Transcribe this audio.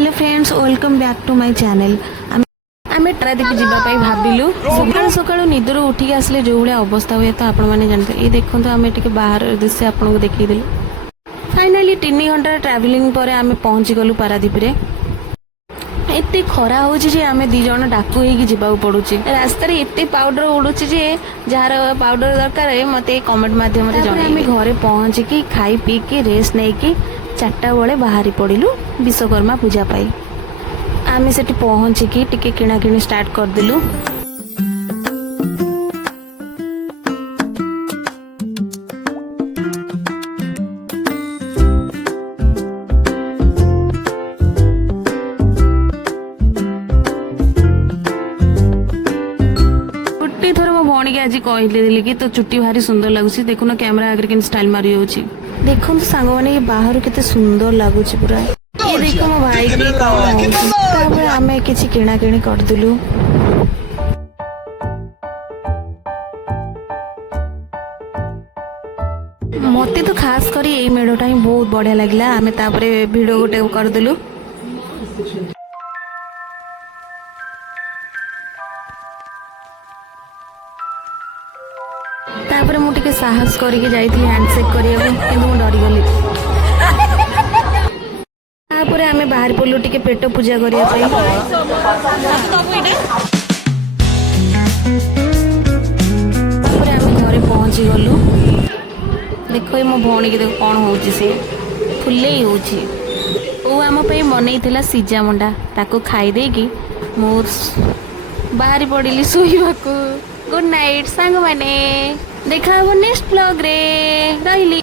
Hello friends welcome back to my channel. आमे पारादीप जावाई भाविलु सकाल सकाल निदर उठिक आसले जो भाया अवस्था हुए तो आपण मैंने जानते ये देखो आम टे बाहर दृश्य आपको देखीदेलु। फाइनाली 3 घंटा ट्रावेलिंग पर आमे पहुंची गलु पारादीप रे। एते खरा हो आमे 2 जन डाकू होगी जावाक पड़ुची रास्तार एते पाउडर उड़ुची जे जार पाउडर दरकार मते कमेंट माध्यम आमे घरे पहुंचिकी खाई पी के रेस्ट नहीं कि 4टा बेले बाहरी पड़िलु विश्वकर्मा पूजा पाई। आमे सेठी पहुंचिकी टिके किणा किणी स्टार्ट करदेलु। भौणी के आज कहले कि तो चुट्टी भारी सुंदर लगुच देखुन कैमरा आगे के स्टाइल मारी होची देखो सांग मैंने बाहर केते सुंदर लगुच पूरा ये देखो मो भाई के तापर आमे किछि किणा किणी करदेलु। मते तो खास करी एई मेढोटा ही बहुत बढ़िया लागला। आमे तापरे वीडियो गोटे करदेलु। तापर मु टिके साहस करके जाइथि हैंडशेक करिया किंतु मु डरी गली। तापर आमे बाहर पड़लु टिके पेट पूजा करिया पई। तापर आमे घरे पहुंची गलु। देखो मो भौणी के देखो कौन होउची से फुले ही होउची ओ आम पे बनैथिला सिजा मंडा ताको खाई देकी मो बाहरी पड़िली सुईबाकू। गुड नाइट सांग माने देखा नेक्स्ट ब्लॉग रे रहिली।